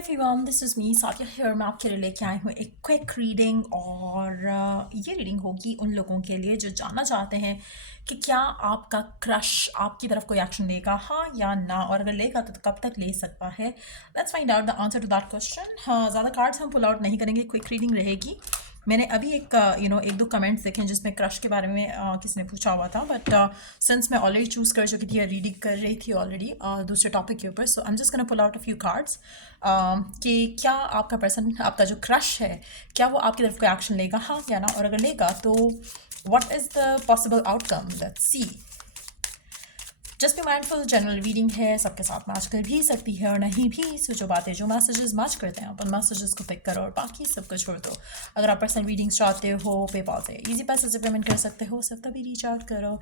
Everyone, this is me Saathiya here. मैं आपके लिए लेके आई हूँ एक क्विक रीडिंग और ये रीडिंग होगी उन लोगों के लिए जो जानना चाहते हैं कि क्या आपका क्रश आपकी तरफ कोई एक्शन लेगा, हाँ या ना, और अगर लेगा तो कब तक ले सकता है। Let's find out the answer to that question. हाँ, ज़्यादा कार्ड्स हम पुल आउट नहीं करेंगे, क्विक रीडिंग रहेगी। मैंने अभी एक एक दो कमेंट्स देखे जिसमें क्रश के बारे में किसी ने पूछा हुआ था, बट सिंस मैं ऑलरेडी चूज़ कर चुकी थी या रीडिंग कर रही थी ऑलरेडी दूसरे टॉपिक के ऊपर, so I am just gonna pull out a few cards कि क्या आपका पर्सन, आपका जो क्रश है, क्या वो आपकी तरफ कोई एक्शन लेगा, हाँ या ना, और अगर लेगा तो what is the possible outcome. Let's see. Just be mindful, general reading है, सबके साथ मैच कर भी सकती है और नहीं भी। सो जो बातें, जो मैसेजेस मैच करते हैं अपन मैसेजेस को पिक करो और बाकी सबको छोड़ दो। अगर आप पर्सनल रीडिंग्स चाहते हो पेपाल से इजी पैसे से पेमेंट कर सकते हो, सिर्फ तभी रीच आउट करो।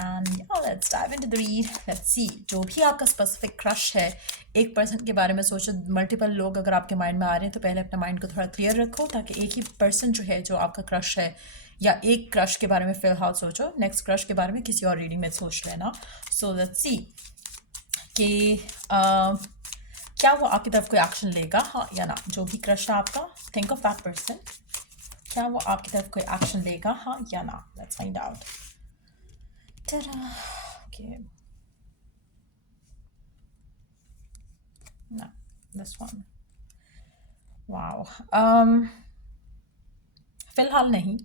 And let's dive into the read. Let's see, जो भी आपका स्पेसिफिक क्रश है, एक पर्सन के बारे में सोचो। मल्टीपल लोग अगर आपके माइंड में आ रहे हैं तो पहले अपने माइंड को थोड़ा क्लियर रखो, ताकि एक ही पर्सन जो है, जो आपका क्रश है, या एक क्रश के बारे में फ़िलहाल सोचो, नेक्स्ट क्रश के बारे में किसी और रीडिंग में सोच लेना। सो लेट्स सी कि क्या वो आपकी तरफ कोई एक्शन लेगा, हाँ या ना। जो भी क्रश है आपका, थिंक ऑफ दैट पर्सन, क्या वो आपकी तरफ कोई एक्शन लेगा, हाँ या ना। Let's find out. ओके, ना, दिस वन। वाओ, फिलहाल नहीं।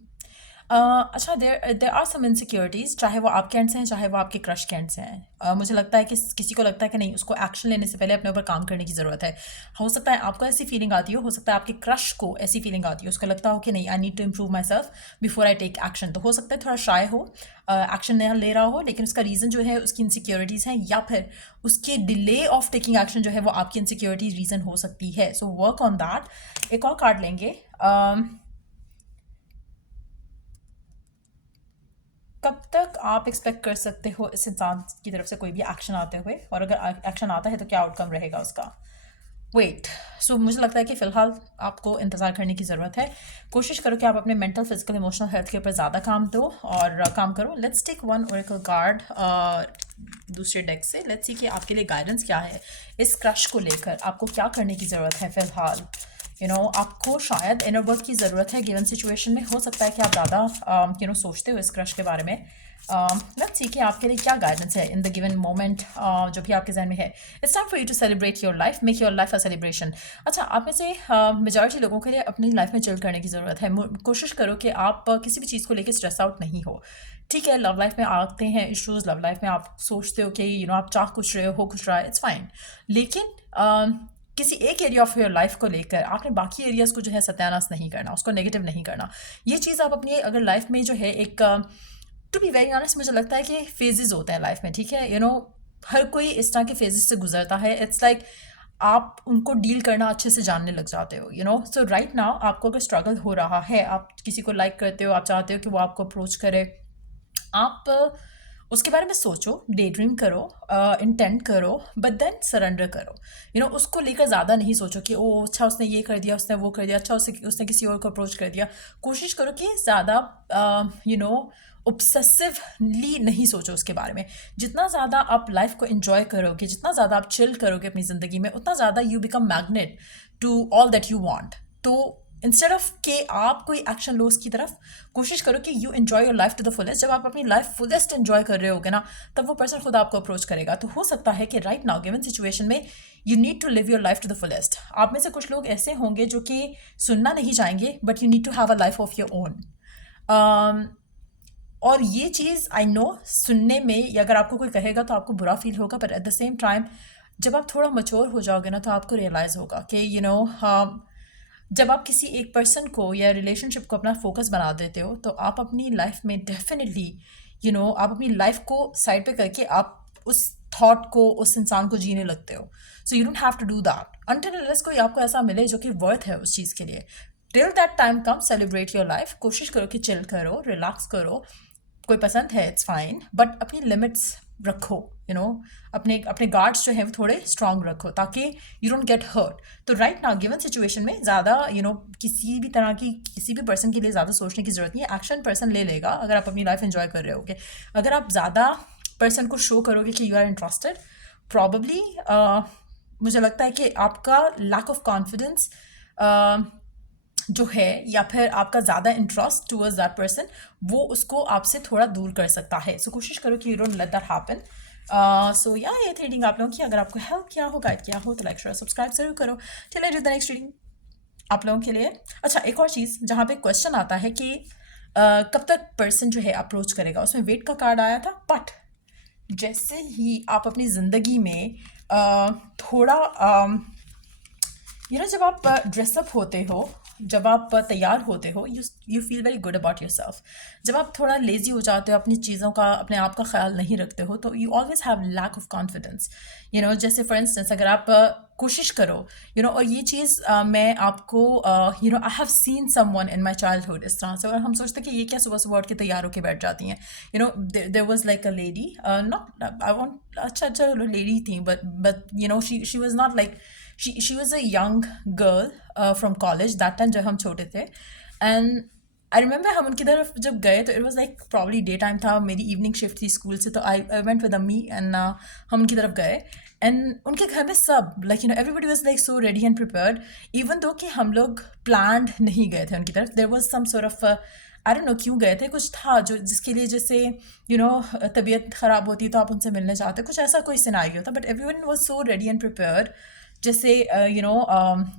अच्छा, देर आर सम इनसिक्योरिटीज़, चाहे वो आपके एंड से हैं, चाहे वो आपके क्रश के एंड से हैं। मुझे लगता है कि किसी को लगता है कि नहीं, उसको एक्शन लेने से पहले अपने ऊपर काम करने की ज़रूरत है। हो सकता है आपको ऐसी फीलिंग आती हो सकता है आपके क्रश को ऐसी फीलिंग आती हो, उसको लगता हो कि नहीं, I need to improve myself before I take action. तो हो सकता है थोड़ा शाय हो, एक्शन नहीं ले रहा हो, लेकिन उसका रीज़न जो है उसकी इनसिक्योरिटीज़ हैं, या फिर उसके डिले ऑफ टेकिंग एक्शन जो है वो आपकी इनसिक्योरिटीज रीज़न हो सकती है। So work on that. एक और कार्ड लेंगे। कब तक आप एक्सपेक्ट कर सकते हो इस इंसान की तरफ से कोई भी एक्शन आते हुए, और अगर एक्शन आता है तो क्या आउटकम रहेगा उसका। वेट, सो मुझे लगता है कि फ़िलहाल आपको इंतज़ार करने की ज़रूरत है। कोशिश करो कि आप अपने मेंटल, फिजिकल, इमोशनल हेल्थ के ऊपर ज़्यादा काम दो और काम करो। Let's take one oracle card दूसरे डेक से। लेट्स सी कि आपके लिए गाइडेंस क्या है इस क्रश को लेकर, आपको क्या करने की ज़रूरत है फ़िलहाल। आपको शायद इनर वर्क की ज़रूरत है गिवन सिचुएशन में। हो सकता है कि आप ज़्यादा सोचते हो इस क्रश के बारे में। लेट्स सी कि आपके लिए क्या गाइडेंस है इन द गिवन मोमेंट, जो भी आपके जहन में है। It's time for you to celebrate your life, make your life a celebration. अच्छा, आप में से मेजॉरिटी लोगों के लिए अपनी लाइफ में चिल करने की ज़रूरत है। कोशिश करो कि आप किसी भी चीज़ को लेकर स्ट्रेस आउट नहीं हो। ठीक है, लव लाइफ में आते हैं इश्यूज़, लव लाइफ में आप सोचते हो कि आप चाह कुछ रहे हो कुछ रहा है, इट्स फाइन। लेकिन किसी एक एरिया ऑफ योर लाइफ को लेकर आपने बाकी एरियाज़ को जो है सत्यानाश नहीं करना, उसको नेगेटिव नहीं करना। ये चीज़ आप अपनी अगर लाइफ में जो है एक, टू बी वेरी ऑनेस्ट, मुझे लगता है कि फेजेस होते हैं लाइफ में, ठीक है। हर कोई इस तरह के फेजेस से गुजरता है। इट्स लाइक आप उनको डील करना अच्छे से जानने लग जाते हो। सो राइट नाउ आपको अगर स्ट्रगल हो रहा है, आप किसी को लाइक करते हो, आप चाहते हो कि वो आपको अप्रोच करे, आप उसके बारे में सोचो, डे ड्रीम करो, इंटेंट करो, बट देन सरेंडर करो। उसको लेकर ज़्यादा नहीं सोचो कि ओ अच्छा उसने ये कर दिया, उसने वो कर दिया, अच्छा उसने किसी और को अप्रोच कर दिया। कोशिश करो कि ज़्यादा ऑब्सेसिवली नहीं सोचो उसके बारे में। जितना ज़्यादा आप लाइफ को एंजॉय करोगे, जितना ज़्यादा आप चिल करोगे अपनी ज़िंदगी में, उतना ज़्यादा you become magnet to all that you want. तो इंस्टेड ऑफ कि आप कोई एक्शन लो उसकी तरफ, कोशिश करो कि you enjoy your life to the fullest. जब आप अपनी लाइफ फुलेस्ट एंजॉय कर रहे होगे ना, तब वो पर्सन खुद आपको अप्रोच करेगा। तो हो सकता है कि राइट नाउ गिवन सिचुएशन में you need to live your life to the fullest. आप में से कुछ लोग ऐसे होंगे जो कि सुनना नहीं चाहेंगे, but you need to have a life of your own. और ये चीज़ आई नो, सुनने में या अगर आपको कोई कहेगा तो आपको बुरा फील होगा, but at the same time जब आप थोड़ा मच्योर हो जाओगे ना, तो आपको रियलाइज़ होगा कि जब आप किसी एक पर्सन को या रिलेशनशिप को अपना फोकस बना देते हो, तो आप अपनी लाइफ में डेफिनेटली आप अपनी लाइफ को साइड पे करके आप उस थॉट को, उस इंसान को जीने लगते हो। So you don't have to do that until unless कोई आपको ऐसा मिले जो कि वर्थ है उस चीज़ के लिए। Till that time come, celebrate your life. कोशिश करो कि चिल करो, रिलैक्स करो। कोई पसंद है, इट्स फाइन, बट अपनी लिमिट्स रखो। अपने अपने गार्ड्स जो हैं वो थोड़े स्ट्रांग रखो, ताकि यू डोंट गेट हर्ट। तो राइट नाउ गिवन सिचुएशन में ज़्यादा किसी भी तरह की, किसी भी पर्सन के लिए ज़्यादा सोचने की ज़रूरत नहीं है। एक्शन पर्सन ले लेगा अगर आप अपनी लाइफ एंजॉय कर रहे होगे। अगर आप ज़्यादा पर्सन को शो करोगे कि यू आर इंटरेस्टेड, प्रॉबली मुझे लगता है कि आपका लैक ऑफ कॉन्फिडेंस जो है या फिर आपका ज़्यादा इंटरेस्ट टूवर्ड्स दैट पर्सन वो उसको आपसे थोड़ा दूर कर सकता है. सो कोशिश करो कि you don't let that happen. So yeah ये थी रीडिंग आप लोगों की. अगर आपको हेल्प किया हो, गाइड किया हो तो लाइक शेयर सब्सक्राइब जरूर करो. चलिए द नेक्स्ट रीडिंग आप लोगों के लिए. अच्छा, एक और चीज़ जहाँ पे क्वेश्चन आता है कि कब तक पर्सन जो है अप्रोच करेगा, उसमें वेट का कार्ड आया था. बट जैसे ही आप अपनी ज़िंदगी में थोड़ा जब आप ड्रेसअप होते हो, जब आप तैयार होते हो, you feel very good about your self. जब आप थोड़ा लेजी हो जाते हो, अपनी चीज़ों का, अपने आप का ख्याल नहीं रखते हो, तो you always have lack of confidence. जैसे फॉर इंस्टेंस अगर आप कोशिश करो, और ये चीज़ मैं आपको I have seen someone in my childhood इस तरह से. और हम सोचते कि ये क्या सुबह सुबह उठ के तैयार होकर बैठ जाती हैं. There was like a lady, not I want, अच्छा लेडी थी, but she was not like, she was a young girl from college that time जब हम छोटे थे. and I remember हम उनकी तरफ जब गए तो it was like probably day time था, मेरी evening shift थी स्कूल से, तो I went with अम्मी and हम उनकी तरफ गए. and उनके घर में सब like everybody was like so ready and prepared, even though कि हम लोग planned नहीं गए थे उनकी तरफ. there was some sort of I don't know क्यों गए थे, कुछ था जो जिसके लिए, जैसे तबीयत ख़राब होती तो आप उनसे मिलने जाते, कुछ ऐसा कोई सिनारियो था. But everyone was so ready and prepared, जैसे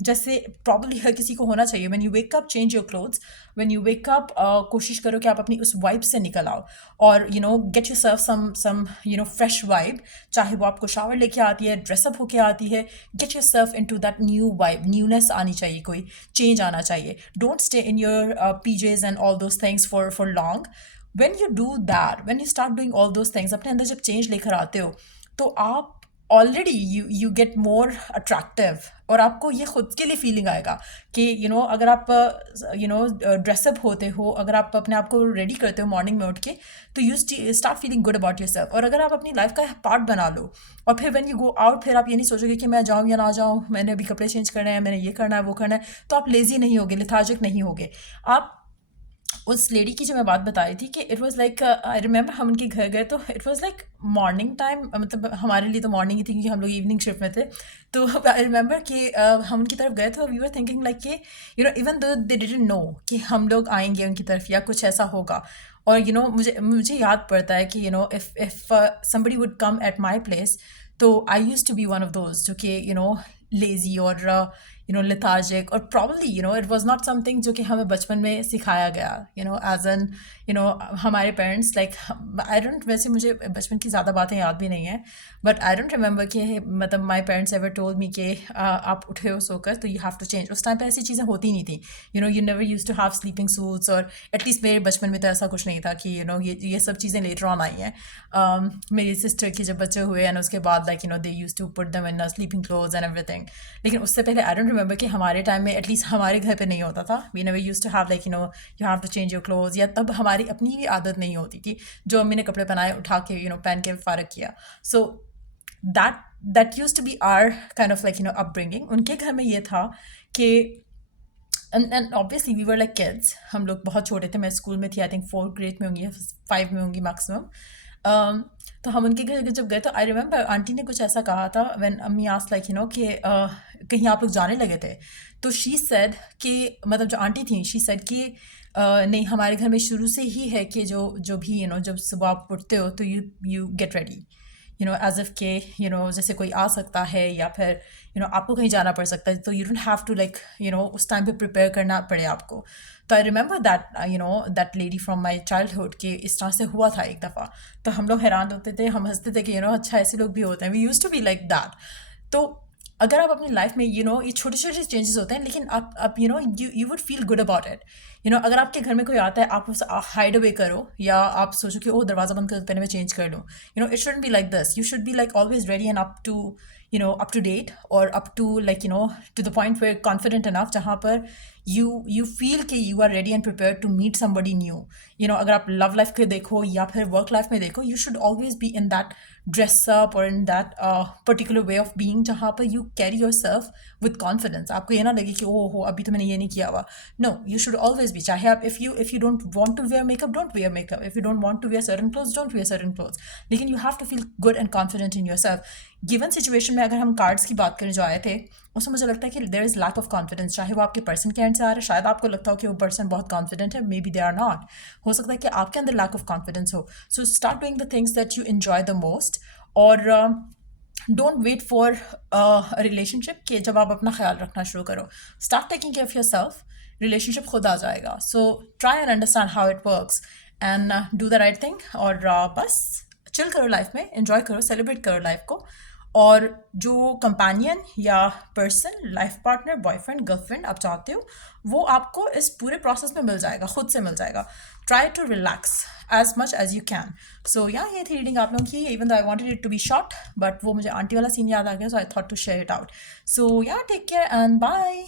जैसे प्रॉब्लली हर किसी को होना चाहिए. When you wake up, change your clothes. When you wake up, कोशिश करो कि आप अपनी उस वाइब से निकल आओ और get yourself some fresh vibe. चाहे वो आपको शावर लेके आती है, ड्रेसअप होके आती है, get yourself into that new vibe. Newness आनी चाहिए, कोई चेंज आना चाहिए. Don't stay in your PJs and all those things for long. when you do that, when you start doing all those things, अपने अंदर जब change लेकर आते हो तो आप already you get more attractive. और आपको ये खुद के लिए फीलिंग आएगा कि अगर आप ड्रेसअप होते हो, अगर आप अपने आप को रेडी करते हो मॉर्निंग में उठ के, तो you start feeling good about your self. और अगर आप अपनी लाइफ का पार्ट बना लो और फिर व्हेन यू गो आउट, फिर आप ये नहीं सोचोगे कि मैं जाऊँ या ना जाऊँ, मैंने अभी कपड़े चेंज करने हैं, मैंने ये करना है, वो करना है, तो आप लेजी नहीं होगे, लिथार्जिक नहीं होगे. आप उस लेडी की जो मैं बात बताई थी कि it was like, I remember हम उनके घर गए तो it was like morning time, मतलब हमारे लिए तो मॉर्निंग ही थी क्योंकि हम लोग इवनिंग शिफ्ट में थे. तो आई रिमेंबर कि हम उनकी तरफ गए थे और वी वर थिंकिंग लाइक कि even though they didn't know कि हम लोग आएंगे उनकी तरफ या कुछ ऐसा होगा. और मुझे याद पड़ता है कि if somebody would come at my place, तो I used to be one of those जो कि लेजी और lethargic, और probably it was not something जो कि हमें बचपन में सिखाया गया as an हमारे पेरेंट्स लाइक, आई डोंट, वैसे मुझे बचपन की ज़्यादा बातें याद भी नहीं है, बट आई डोंट रिमेंबर कि मतलब my parents ever told me कि आप उठे हो सोकर तो यू हैव टू चेंज. उस टाइम पे ऐसी चीज़ें होती नहीं थी. You never use to have sleeping suits, और एटलीस्ट मेरे बचपन में तो ऐसा कुछ नहीं था कि ये सब चीज़ें लेटर ऑन आई हैं. मेरी सिस्टर के जब बच्चे हुए एंड उसके बाद like they use to put them in sleeping clothes and everything. लेकिन उससे पहले आई डोंट रिमेंबर कि हमारे टाइम में एटलीस्ट हमारे घर पे नहीं होता था. We never use to have like you have to change your clothes, या तब हमारी अपनी भी आदत नहीं होती थी. जो अम्मी ने कपड़े पहनाए, उठा के पहन के फारक किया. So that use to be our kind of like upbringing. उनके घर में ये था कि and obviously we were like kids, हम लोग बहुत छोटे थे. मैं स्कूल में थी, आई थिंक 4th grade में होंगी या 5 में होंगी मैक्सिमम. तो हम उनके घर जब गए तो आई रिमेंबर आंटी ने कुछ ऐसा कहा था व्हेन अम्मी आस्क्ड लाइक कि कहीं आप लोग जाने लगे थे, तो शी सेड कि, मतलब जो आंटी थी, शी सेड कि नहीं, हमारे घर में शुरू से ही है कि जो भी जब सुबह आप उठते हो तो you get ready, as if के जैसे कोई आ सकता है या फिर आपको कहीं जाना पड़ सकता है, तो you don't have to like उस टाइम पे प्रिपेयर करना पड़े आपको. तो I remember that lady from my childhood कि इस तरह से हुआ था एक दफ़ा. तो हम लोग हैरान होते थे, हम हंसते थे कि अच्छा ऐसे लोग भी होते हैं. We use to be like that. तो अगर आप अपनी लाइफ में ये छोटे छोटे चेंजेस होते हैं, लेकिन आप you would feel good about it. अगर आपके घर में कोई आता है, आप उसे हाइड अवे करो या आप सोचो कि दरवाज़ा बंद कर, पहले मैं चेंज कर लूँ. It shouldn't be like this. You should be like always ready and up to date, और up to like to the point where confident enough जहाँ पर you feel कि you are ready and prepared to meet somebody new. अगर आप love life के देखो या फिर वर्क लाइफ में देखो, you should always be in that dress up or in that particular way of being जहाँ पर you carry yourself with confidence. आपको ये ना लगे कि हो अभी तो मैंने ये नहीं किया हुआ. No, you should always be. चाहे आप if you don't want to wear makeup, don't wear makeup. If you don't want to wear certain clothes, don't wear certain clothes. लेकिन you have to feel good and confident in yourself. Given situation में अगर हम cards की बात करें जो आए थे, उसमें मुझे लगता है कि there is lack of confidence, चाहे वो आपके पर्सन के एंड से आ रहा है, शायद आपको लगता हो कि वो पर्सन बहुत कॉन्फिडेंट है, maybe they are not, हो सकता है कि आपके अंदर लैक ऑफ कॉन्फिडेंस हो। So start doing the things that you enjoy the most, और डोंट वेट फॉर रिलेशनशिप कि जब आप अपना ख्याल रखना शुरू करो, start taking care of your self, relationship खुद आ जाएगा। So try and understand how it works and do the right thing, और बस चिल करो लाइफ में, एंजॉय करो, सेलिब्रेट करो लाइफ को। और जो कंपेनियन या person, life partner, boyfriend, girlfriend आप चाहते हो, वो आपको इस पूरे प्रोसेस में मिल जाएगा, खुद से मिल जाएगा। Try to relax as much as you can. So yeah ये थी रीडिंग आप लोगों की, even though I wanted it to be short, but वो मुझे आंटी वाला सीन याद आ गया, so I thought to share it out. So yeah take care and bye.